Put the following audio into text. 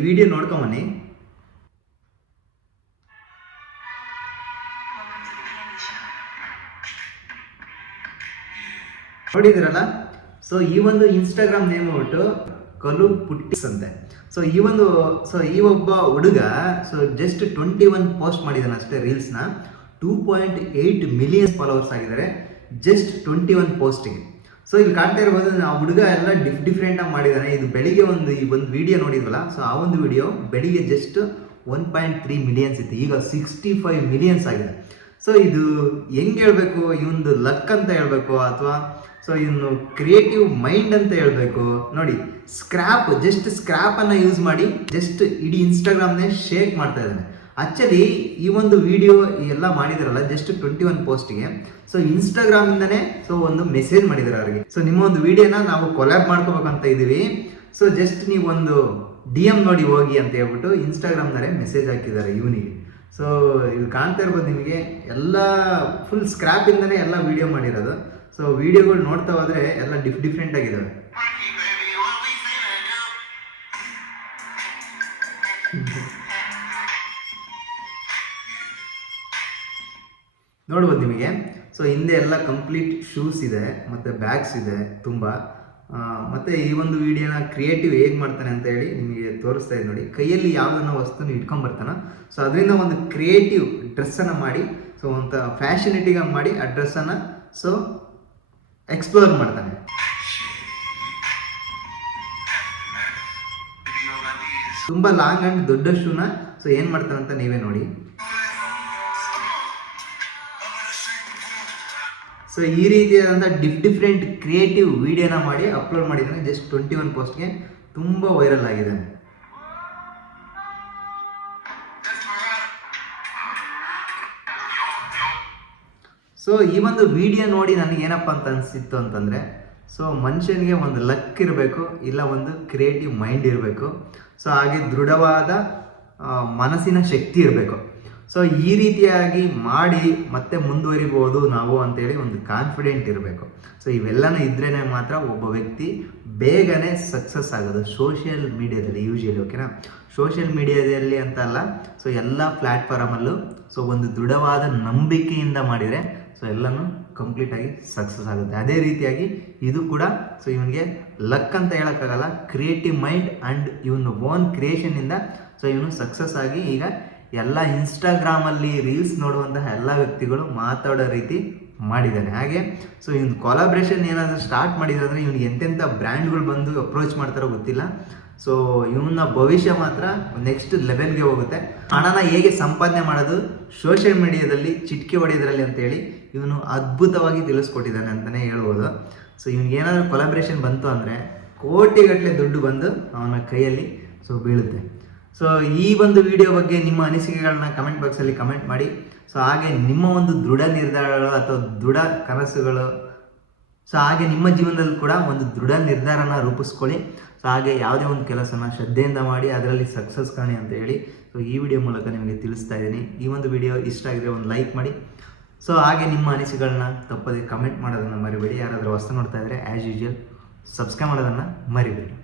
ಈ video ನೋಡ್ಕೊಂಬನ್ನಿ. ನೋಡಿದಿರಲ್ಲ. So ಈ ಒಂದು ಇನ್ಸ್ಟಾಗ್ರಾಮ್ ನೇಮ್ ಬಿಟ್ಟು ಕಲು ಪುಟ್ಟಿಸ್ ಅಂತೆ. ಸೊ ಈ ಒಬ್ಬ ಹುಡುಗ ಜಸ್ಟ್ 21 ಪೋಸ್ಟ್ ಮಾಡಿದಾನೆ ಅಷ್ಟೇ ರೀಲ್ಸ್ನ. 2.8 ಮಿಲಿಯನ್ ಫಾಲೋವರ್ಸ್ ಆಗಿದ್ದಾರೆ ಜಸ್ಟ್ 21 ಪೋಸ್ಟಿಗೆ. ಸೊ ಇಲ್ಲಿ ಕಾಣ್ತಾ ಇರ್ಬೋದು, ಆ ಹುಡುಗ ಎಲ್ಲ ಡಿಫ್ರೆಂಟಾಗಿ ಮಾಡಿದ್ದಾನೆ. ಇದು ಬೆಳಿಗ್ಗೆ ಒಂದು ವಿಡಿಯೋ ನೋಡಿದ್ವಲ್ಲ, ಸೊ ಆ ಒಂದು ವಿಡಿಯೋ ಬೆಳಿಗ್ಗೆ ಜಸ್ಟ್ 1.3 ಮಿಲಿಯನ್ಸ್ ಇತ್ತು, ಈಗ 65 ಮಿಲಿಯನ್ಸ್ ಆಗಿದೆ. ಸೊ ಇದು ಹೆಂಗೆ ಹೇಳ್ಬೇಕು, ಇವೊಂದು ಲಕ್ ಅಂತ ಹೇಳ್ಬೇಕು ಅಥವಾ ಸೊ ಇನ್ನು ಕ್ರಿಯೇಟಿವ್ ಮೈಂಡ್ ಅಂತ ಹೇಳ್ಬೇಕು. ನೋಡಿ, ಜಸ್ಟ್ ಸ್ಕ್ರಾಪನ್ನು ಯೂಸ್ ಮಾಡಿ ಜಸ್ಟ್ ಇಡೀ ಇನ್ಸ್ಟಾಗ್ರಾಮ್ನೇ ಶೇಕ್ ಮಾಡ್ತಾ ಇದ್ದಾನೆ. ಆ್ಯಕ್ಚುಲಿ ಈ ಒಂದು ವಿಡಿಯೋ ಎಲ್ಲ ಮಾಡಿದಾರಲ್ಲ ಜಸ್ಟ್ 21 ಪೋಸ್ಟಿಗೆ. ಸೊ ಇನ್ಸ್ಟಾಗ್ರಾಮಿಂದನೇ ಒಂದು ಮೆಸೇಜ್ ಮಾಡಿದ್ದಾರೆ ಅವರಿಗೆ. ಸೊ ನಿಮ್ಮ ಒಂದು ವಿಡಿಯೋನ ನಾವು ಕೊಲ್ಯಾಬ್ ಮಾಡ್ಕೋಬೇಕಂತ ಇದ್ದೀವಿ. ಸೊ ಜಸ್ಟ್ ನೀವು ಒಂದು DM ನೋಡಿ ಹೋಗಿ ಅಂತ ಹೇಳ್ಬಿಟ್ಟು ಇನ್ಸ್ಟಾಗ್ರಾಮ್ನಲ್ಲೇ ಮೆಸೇಜ್ ಹಾಕಿದ್ದಾರೆ ಇವನಿಗೆ. ಸೊ ಇಲ್ಲಿ ಕಾಣ್ತಾ ಇರ್ಬೋದು ನಿಮಗೆ, ಎಲ್ಲ ಫುಲ್ ಸ್ಕ್ರಾಪಿಂದನೇ ಎಲ್ಲ ವಿಡಿಯೋ ಮಾಡಿರೋದು. ಸೊ ವಿಡಿಯೋಗಳು ನೋಡ್ತಾ ಹೋದ್ರೆ ಎಲ್ಲ ಡಿಫ್ರೆಂಟ್ ಆಗಿದ್ದಾವೆ. ನೋಡ್ಬೋದು ನಿಮಗೆ. ಸೊ ಹಿಂದೆ ಎಲ್ಲ ಕಂಪ್ಲೀಟ್ ಶೂಸ್ ಇದೆ ಮತ್ತು ಬ್ಯಾಗ್ಸ್ ಇದೆ ತುಂಬ. ಮತ್ತು ಈ ಒಂದು ವಿಡಿಯೋನ ಕ್ರಿಯೇಟಿವ್ ಹೇಗೆ ಮಾಡ್ತಾನೆ ಅಂತ ಹೇಳಿ ನಿಮಗೆ ತೋರಿಸ್ತಾ ಇದೆ ನೋಡಿ. ಕೈಯಲ್ಲಿ ಯಾವುದನ್ನ ವಸ್ತುನ ಇಟ್ಕೊಂಡ್ಬರ್ತಾನೆ. ಸೊ ಅದರಿಂದ ಒಂದು ಕ್ರಿಯೇಟಿವ್ ಡ್ರೆಸ್ಸನ್ನು ಮಾಡಿ, ಸೊ ಒಂದು ಫ್ಯಾಷನೇಟಿಗಾಗಿ ಮಾಡಿ ಆ ಡ್ರೆಸ್ಸನ್ನು ಎಕ್ಸ್ಪ್ಲೋರ್ ಮಾಡ್ತಾನೆ. ತುಂಬ ಲಾಂಗ್ ಆ್ಯಂಡ್ ದೊಡ್ಡ ಶೂನ ಏನು ಮಾಡ್ತಾನೆ ಅಂತ ನೀವೇ ನೋಡಿ. ಸೊ ಈ ರೀತಿಯಾದಂಥ ಡಿಫ್ರೆಂಟ್ ಕ್ರಿಯೇಟಿವ್ ವಿಡಿಯೋನ ಮಾಡಿ ಅಪ್ಲೋಡ್ ಮಾಡಿದ್ದಾನೆ. ಜಸ್ಟ್ 21 ಪೋಸ್ಟ್ಗೆ ತುಂಬ ವೈರಲ್ ಆಗಿದ್ದಾನೆ. ಸೊ ಈ ಒಂದು ವಿಡಿಯೋ ನೋಡಿ ನನಗೇನಪ್ಪ ಅಂತ ಅನಿಸಿತ್ತು ಅಂತಂದರೆ, ಸೊ ಮನುಷ್ಯನಿಗೆ ಒಂದು ಲಕ್ ಇರಬೇಕು, ಇಲ್ಲ ಒಂದು ಕ್ರಿಯೇಟಿವ್ ಮೈಂಡ್ ಇರಬೇಕು. ಸೊ ಹಾಗೆ ದೃಢವಾದ ಮನಸ್ಸಿನ ಶಕ್ತಿ ಇರಬೇಕು. ಸೊ ಈ ರೀತಿಯಾಗಿ ಮಾಡಿ ಮತ್ತೆ ಮುಂದುವರಿಬೋದು ನಾವು ಅಂತೇಳಿ ಒಂದು ಕಾನ್ಫಿಡೆಂಟ್ ಇರಬೇಕು. ಸೊ ಇವೆಲ್ಲನೂ ಇದ್ರೇ ಮಾತ್ರ ಒಬ್ಬ ವ್ಯಕ್ತಿ ಬೇಗನೆ ಸಕ್ಸಸ್ ಆಗೋದು ಸೋಷಿಯಲ್ ಮೀಡಿಯಾದಲ್ಲಿ. ಯೂಶಲಿ ಓಕೆನಾ, ಸೋಷಿಯಲ್ ಮೀಡಿಯಾದಲ್ಲಿ ಅಂತ ಅಲ್ಲ, ಸೊ ಎಲ್ಲ ಪ್ಲ್ಯಾಟ್ಫಾರ್ಮಲ್ಲೂ ಸೊ ಒಂದು ದೃಢವಾದ ನಂಬಿಕೆಯಿಂದ ಮಾಡಿದರೆ ಸೊ ಎಲ್ಲನೂ ಕಂಪ್ಲೀಟಾಗಿ ಸಕ್ಸಸ್ ಆಗುತ್ತೆ. ಅದೇ ರೀತಿಯಾಗಿ ಇದು ಕೂಡ ಸೊ ಇವನಿಗೆ ಲಕ್ ಅಂತ ಹೇಳೋಕ್ಕಾಗಲ್ಲ, ಕ್ರಿಯೇಟಿವ್ ಮೈಂಡ್ ಆ್ಯಂಡ್ ಇವನು ಓನ್ ಕ್ರಿಯೇಷನಿಂದ ಸೊ ಇವನು ಸಕ್ಸಸ್ ಆಗಿ ಈಗ ಎಲ್ಲ ಇನ್ಸ್ಟಾಗ್ರಾಮಲ್ಲಿ ರೀಲ್ಸ್ ನೋಡುವಂತಹ ಎಲ್ಲ ವ್ಯಕ್ತಿಗಳು ಮಾತಾಡೋ ರೀತಿ ಮಾಡಿದ್ದಾನೆ. ಹಾಗೆ ಸೊ ಇವನು ಕೊಲಾಬ್ರೇಷನ್ ಏನಾದರೂ ಸ್ಟಾರ್ಟ್ ಮಾಡಿದ್ರೆ ಇವನಿಗೆ ಎಂತೆಂಥ ಬ್ರ್ಯಾಂಡ್ಗಳು ಬಂದು ಅಪ್ರೋಚ್ ಮಾಡ್ತಾರೋ ಗೊತ್ತಿಲ್ಲ. ಸೊ ಇವನ ಭವಿಷ್ಯ ಮಾತ್ರ ನೆಕ್ಸ್ಟ್ ಲೆವೆಲ್ಗೆ ಹೋಗುತ್ತೆ. ಹಣನ ಹೇಗೆ ಸಂಪಾದನೆ ಮಾಡೋದು ಸೋಷಿಯಲ್ ಮೀಡಿಯಾದಲ್ಲಿ ಚಿಟಿಕೆ ಹೊಡೆಯೋದ್ರಲ್ಲಿ ಅಂತೇಳಿ ಇವನು ಅದ್ಭುತವಾಗಿ ತಿಳಿಸ್ಕೊಟ್ಟಿದ್ದಾನೆ ಅಂತಲೇ ಹೇಳ್ಬೋದು. ಸೊ ಇವನಿಗೆ ಏನಾದರೂ ಕೊಲಾಬ್ರೇಷನ್ ಬಂತು ಅಂದರೆ ಕೋಟಿಗಟ್ಟಲೆ ದುಡ್ಡು ಬಂದು ಅವನ ಕೈಯಲ್ಲಿ ಸೊ ಬೀಳುತ್ತೆ. ಸೊ ಈ ಒಂದು ವಿಡಿಯೋ ಬಗ್ಗೆ ನಿಮ್ಮ ಅನಿಸಿಕೆಗಳನ್ನ ಕಮೆಂಟ್ ಬಾಕ್ಸಲ್ಲಿ ಕಮೆಂಟ್ ಮಾಡಿ. ಸೊ ಹಾಗೆ ನಿಮ್ಮ ಒಂದು ದೃಢ ನಿರ್ಧಾರಗಳು ಅಥವಾ ದೃಢ ಕನಸುಗಳು, ಸೊ ಹಾಗೆ ನಿಮ್ಮ ಜೀವನದಲ್ಲಿ ಕೂಡ ಒಂದು ದೃಢ ನಿರ್ಧಾರನ ರೂಪಿಸ್ಕೊಳ್ಳಿ. ಸೊ ಹಾಗೆ ಯಾವುದೇ ಒಂದು ಕೆಲಸನ ಶ್ರದ್ಧೆಯಿಂದ ಮಾಡಿ ಅದರಲ್ಲಿ ಸಕ್ಸಸ್ ಕಾಣಿ ಅಂತ ಹೇಳಿ ಸೊ ಈ ವಿಡಿಯೋ ಮೂಲಕ ನಿಮಗೆ ತಿಳಿಸ್ತಾ ಇದ್ದೀನಿ. ಈ ಒಂದು ವಿಡಿಯೋ ಇಷ್ಟ ಆಗಿದ್ರೆ ಒಂದು ಲೈಕ್ ಮಾಡಿ. ಸೊ ಹಾಗೆ ನಿಮ್ಮ ಅನಿಸಿಕೆಗಳನ್ನ ತಪ್ಪದೆ ಕಮೆಂಟ್ ಮಾಡೋದನ್ನು ಮರಿಬೇಡಿ. ಯಾರಾದರೂ ಹೊಸ ನೋಡ್ತಾ ಇದ್ದರೆ ಆ್ಯಸ್ ಯೂಶುವಲ್ ಸಬ್ಸ್ಕ್ರೈಬ್ ಮಾಡೋದನ್ನು ಮರಿಬೇಡಿ.